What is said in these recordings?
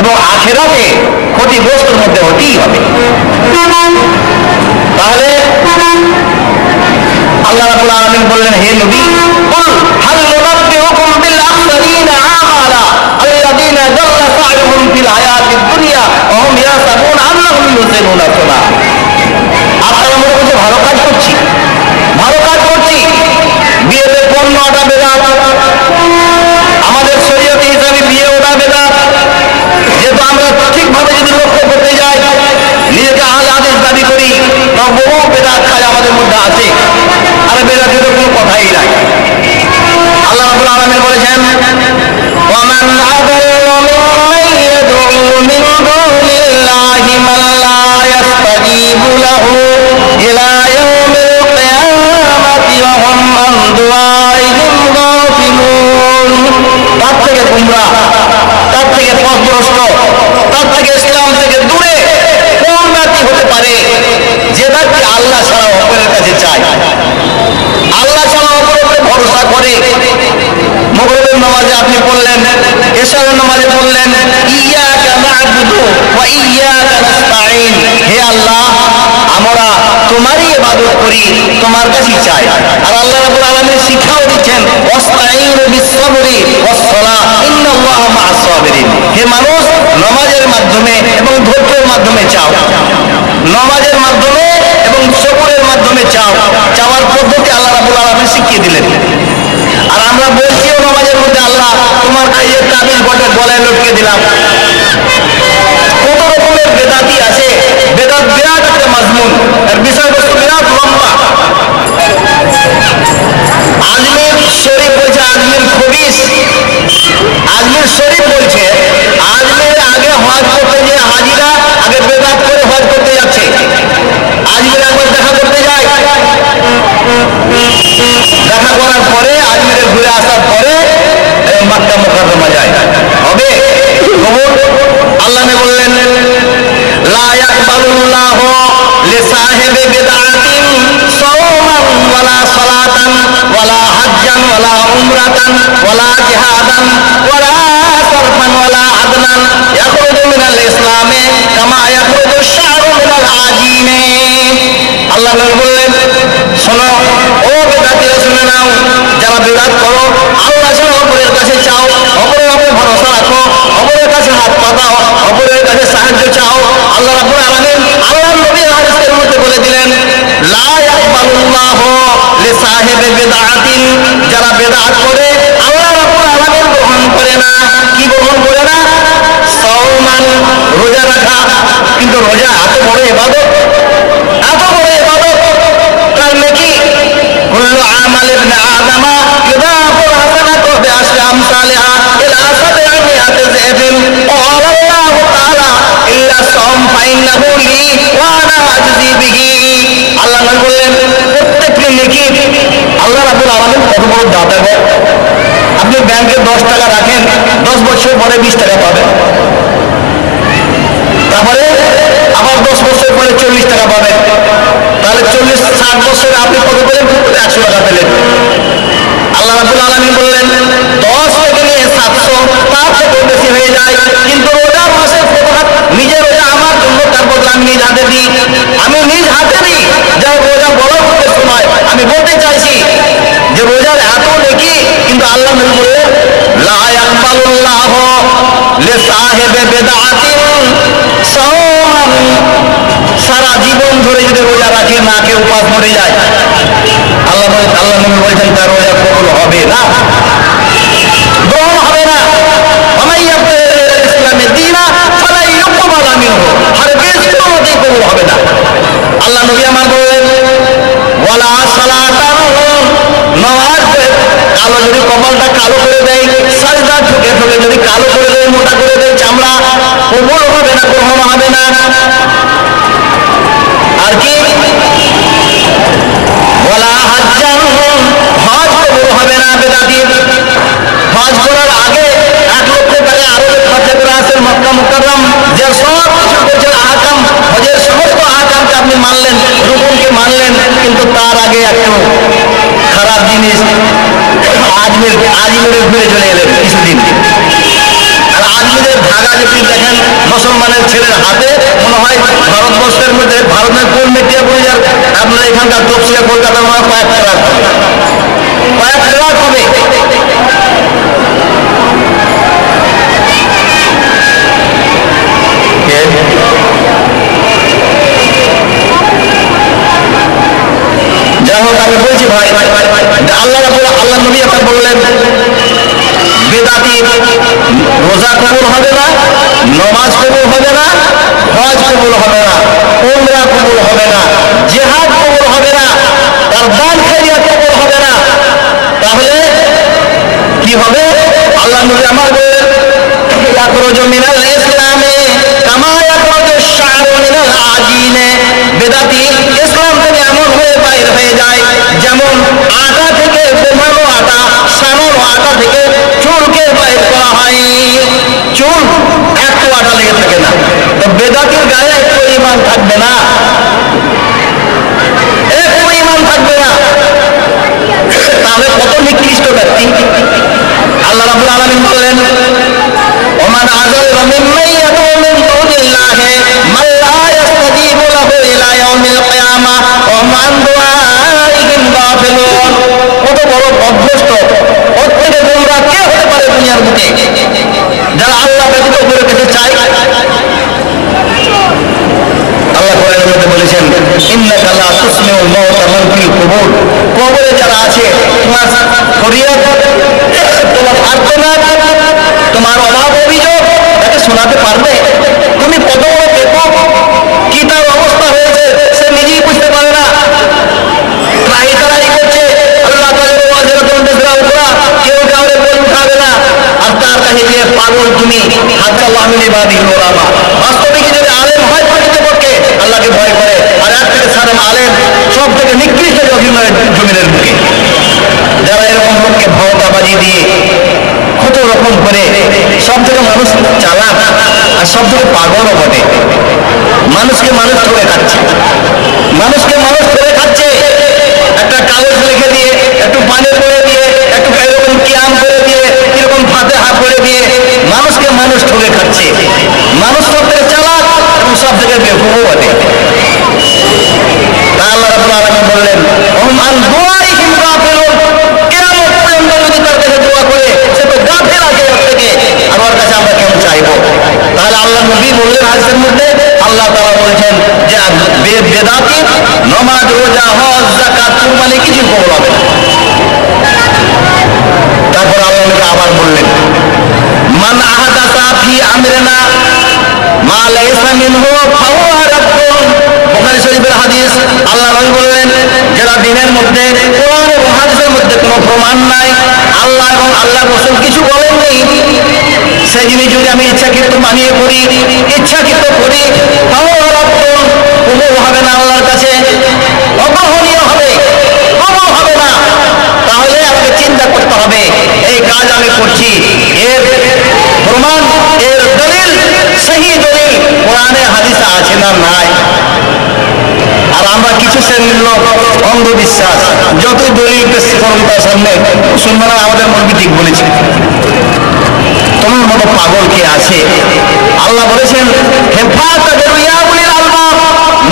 এবং আখিরাতে ক্ষতিগ্রস্তের মধ্যে হতেই হবে। তাহলে আল্লাহ রাব্বুল আলামিন বললেন, হে নবী, কুল হাল নুনাব্বিউকুম বিল আখসারিনা আমালা আল্লাযীনা দাল্লা সা'য়ুহুম ফিল হায়াতিদ দুনিয়া ওয়া হুম ইয়াহসাবুনা আন্নাহুম ইউহসিনুনা সুনা। আপনারা মনে করছেন ভালো কাজ করছি, বিয়েতে কোন 9টা বেদাত, আমাদের শরীয়তে হিসাবে বিয়ে ওটা বেদাত। যেহেতু আমরা ঠিকভাবে যদি লক্ষ্য করতে যাই, নিজেকে আহলে হাদিস দাবি করি, তবে বহু বেদাত কাজ আমাদের মধ্যে আছে, আর বেদাতের কোনো কথাই নাই। আল্লাহ রাব্বুল আলামিন বলেছেন, ওয়ামান আযাল্লু মিম্মান ইয়াদউ মিন দুনিল্লাহি মান লা ইস্তাজীবু লাহু ইলা ইয়াউমিল কিয়ামাতি ওয়া হুম আন দুআইহিম গাফিলুন। তার থেকে গুমরাহ, তার থেকে পথভ্রষ্ট, তার থেকে ইসলাম থেকে দূরে কোন ব্যক্তি হতে পারে যে ব্যক্তি আল্লাহ ছাড়া অপরের কাছে চায়, আল্লাহ ছাড়া অপরের উপরে ভরসা করে। মাগরিবের নামাজে আপনি পড়লেন, এশারের নামাজে পড়লেন, ইয়্যাকা না'বুদু ওয়া ইয়্যাকা নাস্তাঈন, হে আল্লাহ আমরা তোমারই ইবাদত করি, তোমার কাছেই চাই। আর আল্লাহ রাব্বুল আলামিন শিক্ষাও দিচ্ছেন, ওয়াস্তাঈনু বিস-সাবরি ওয়াস-সালাহ ইন্নাল্লাহা মা'আস-সাবিরিন, হে মানুষ নামাজের মাধ্যমে এবং ধৈর্যের মাধ্যমে চাও, নামাজের মাধ্যমে এবং সবরের মাধ্যমে চাও। চাওয়ার পদ্ধতি আল্লাহ রাব্বুল আলামিন শিখিয়ে দিলেন। আর আমরা বলছিও নামাজের মধ্যে, আল্লাহ তোমার কাছে তাবিজ গলায় লটকে দিলাম। কত রকমের বেদাতি আছে, বেদাত বিরাট একটা মাজমুন, এর বিষয়বস্তু বিরাট লম্বা। আজমির শরীফ বলছে আজমির খবিস, আজমির শরীফ বলছে আজমির আগে হজ করতে যে হাজিরা আগে বেদাত করে হজ করতে যাচ্ছে। আজমির একবার দেখা করতে যায়, দেখা করার পরে আজমিরে ঘুরে আসার পরে মক্কা মুকাররমা যায়, হবে কবুল? আল্লাহ বললেন, লা ইয়াকবালুল্লাহু লিসাহিবি বিদআতিন সাওমান ওয়ালা সালাতান ওয়ালা হাজ্জান ওয়ালা উমরাতান ওয়ালা জিহাদান ওয়ালা সারফান ওয়ালা আদলান ইয়াখরুজু মিনাল ইসলামি কামা ইয়াখরুজু আশ-শা'রু মিনাল আজীনে। আল্লাহ বললেন, শোনো ও বেদাতীরা, শুনে নাও, যারা বেদাত করো, আল্লাহ ছাড়া অপরের কাছে চাও, অপরের উপরে ভরসা রাখো, অপরের কাছে হাত পাতাও, অপরের কাছে সাহায্য চাও। আল্লাহ রাব্বুল আলামিন আল্লাহর নবীর হাদিসের মধ্যে বলে দিলেন, লা ইয়াকবালুল্লাহু লিসাহিবি বিদআতিন, যারা বেদাত করে আল্লাহ রাব্বুল আলামিন গ্রহণ করে না। কি গ্রহণ করে না? সাওমান, রোজা রাখা। কিন্তু রোজা এত বড় ইবাদত, এত বড় ইবাদত, তার নেকি কুল্লু আমাল ইবনে আদম ইউদাফু হাসানাতু বিআশরি আমসালিহা ইলা 700 যায়ফিন ক্বালা আল্লাহু তাআলা ইল্লা সাওম ফাইন্নাহু লি ওয়া আনা আজজি বিহি। আল্লাহ বললেন, প্রত্যেকটি নেকি আল্লাহ রাব্বুল আলামিন কত বড় দাতা গো। আপনি ব্যাংকে 10 টাকা রাখেন, 10 বছর পরে 20 টাকা পাবেন, তারপরে আবার 10 বছর পরে 40 টাকা পাবেন। তাহলে 40-60 বছরে আপনি কত পেলেন? 100 টাকা পেলেন। আল্লাহ রাব্বুল আলামিন বললেন, 10 থেকে নিয়ে 700, তার থেকেও বেশি হয়ে যায়। কিন্তু রোজার মাসের ফতোয়া, নিজের রোজা আমার জন্য, তার বদলে আমি নিজ হাতে দিই, আমি নিজ হাতে দিই। যা রোজা বলার সময় আমি বলতে চাইছি যে রোজার এত নেকি, কিন্তু আল্লাহ নবী বললেন, লা ইয়াকবালুল্লাহু লিসাহিবি বিদআতিন সাওমান, সারা জীবন ধরে যদি রোজা রাখে, না খেয়ে উপাস মরে যায়, আল্লাহ নবী বলছেন তার রোজা কবুল হবে না, গ্রহণ হবে না। ওয়ামান ইয়াবতাগি ইসলামে দীনা ফালা ইউকবাল মিনহু, হারগিজ কোনোমতেই কবুল হবে না। আল্লাহ নবী আমার বললেন, ওয়ালা সালাতান, নামাজ কালো যদি কপালটা কালো করে দেয়, সাজদা ঠুকে ঠুকে যদি কালো করে দেয়, মোটা করে দেয় চামড়া, কবুল হবে না, গ্রহণ হবে না। আর কি ওয়ালা হাজ্জান, হজ কবুল হবে না বেদাতীর। হজ করার আগে 1 লক্ষ টাকা আরো খরচা করে আসেন মক্কা মুকাররম, যে সব কিছু করছেন আহকাম, হজের সমস্ত আহকামকে আপনি মানলেন, রুকুনকে মানলেন, কিন্তু তার আগে একটু খারাপ জিনিস আজমিরে ঘুরে চলে এলেন কিছুদিন। আর আজমিরের ধাগা যদি দেখেন হচ্ছে কলকাতার মধ্যে কয়েক ট্রাক হবে। যাই হোক, আমি বলছি ভাই, আল্লাহ নবী একটা বললেন, বেদাতি রোজা কবুল হবে না, নমাজ কবুল হবে না, হজ কবুল হবে না, উমরা কবুল হবে না, জিহাদ কবুল হবে না, তার দান খেরিয়াত কবুল হবে না। তাহলে কি হবে? আল্লাহ নবী আমার বললেন, ইয়াখরুজু মিনাল ইসলামে কামা ইয়াখরুজু আশ-শা'রু মিনাল আজিনে। বেদাতি ইসলাম থেকে এমন হয়ে বাইর হয়ে যায় যেমন আটা থেকে বোমানো আটা, সামানো আটা থেকে চুলকে বাইর করা হয়। চুল একটু আটা লেগে থাকে না, তো বেদাতির গায়ে একটু ঈমান থাকবে না, একটু ঈমান থাকবে না। তাহলে কত নিকৃষ্ট ব্যক্তি! আল্লাহ রাব্বুল আলামিন বললেন, ওমান আযাল্লু মিম্মান ইয়াদউ মিন দুনিল্লাহি মান লা ইস্তাজীবু লাহু ইলা ইয়াউমিল কিয়ামাহ ওয়া মান দুআইহিম গাফিলুন। কত বড় অভ্যস্ত, ওর থেকে গোমরাহ কে হতে পারে দুনিয়ার বুকে, যারা আল্লাহ ব্যতীত উপরে পেতে চায়? আল্লাহ কোরআনের মধ্যে বলেছেন, ইন্নাকা লা তুসমিউল মাউতা মান ফিল কুবুর। কবরে যারা আছে, তোমার ফরিয়াদ, তোমার আর্তনাদ, তোমার অভাব অভিযোগ তাকে শোনাতে পারবে? তুমি কত বড় বেকুব, কি তার অবস্থা হয়েছে সে নিজেই বুঝতে পারে না, ত্রাহি করছে। আল্লাহ তাআলার ওয়াজের দণ্ডেরা উপরা কেউ কাউরে বল উঠাবে না, আর তার কাছে যে পাগল তুমি। হাজ্জাল্লাহু মিন ইবাদিহিল উলামা। বাস্তবে কি যদি আলেম হয় প্রকৃতপক্ষে আল্লাহকে ভয় করে, আর এক থেকে সারেন আলেম সব থেকে নিকৃষ্ট জমিনের বুকে। যারা এরকম লোককে ভয়তাবাজি দিয়ে কত রকম করে, সব থেকে মানুষ চালাক আর সব থেকে পাগলও বটে। মানুষকে মানুষ ধরে খাচ্ছে, মানুষকে মানুষ ধরে খাচ্ছে। একটা কাগজ লিখে দিয়ে, একটু পানি করে দিয়ে, একটু এরকম কিয়াম করে দিয়ে, এরকম ফাতিহা করে দিয়ে মানুষকে মানুষ ধরে খাচ্ছে। মানুষ সব থেকে চালাক এবং সব থেকে বেকুবও বটে। তা আল্লাহ রাব্বুল আলামিন বললেন, হুম আন দুআইহিম গাফিলুন। কিয়ামত পর্যন্ত যদি তার কাছে দোয়া করে, সে তো গাফিল আছে ওর থেকে, আর ওর কাছে আমরা কেন চাইবো? তাহলে আল্লাহ নবী বললেন হাদিসের মধ্যে, আল্লাহ তাআলা বলেছেন যে বেদাতি নামাজ, রোজা, হজ, যাকাত, কুরবানি কিছু কবুল হবে না। তারপর আল্লাহ নবী আবার বললেন, মান আহাদাসা ফি আমরিনা মা লাইসা মিনহু ফাহুয়া রাদ্দুন। বুখারী শরীফের হাদিস। আল্লাহ নবী বললেন, যারা দিনের মধ্যে, কোরআন এবং হাদিসের মধ্যে কোনো প্রমাণ নাই, আল্লাহ এবং আল্লাহ রাসূল কিছু বলেননি, সেই জিনিস যদি আমি ইচ্ছাকৃত বানিয়ে করি, ইচ্ছাকৃত করি, ফাহুয়া রাদ্দুন, কবুল হবে না আল্লাহর কাছে, অগ্রহণীয় হবে, কবুল হবে না। তাহলে আপনাকে চিন্তা করতে হবে, এই কাজ আমি করছি, এর প্রমাণ, এর দলিল, সহি দলিল কোরআনে হাদিসে আছে না নাই? আর আমরা কিছু শ্রেণীর লোক অন্ধবিশ্বাস, যতই দলিল পেশ করুন তার সামনে মুসলমানরা আমাদের মনকে ঠিক বলেছে। তোমার মতো পাগল কে আছে? আল্লাহ বলেছেন, হেফাজত ইয়া উলিল আলবাব,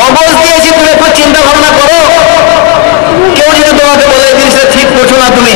মগজ দিয়েছি, তুমি একটু চিন্তা ভাবনা করো। কেউ যদি তোমাকে বলে, জিনিসটা ঠিক করছো না তুমি,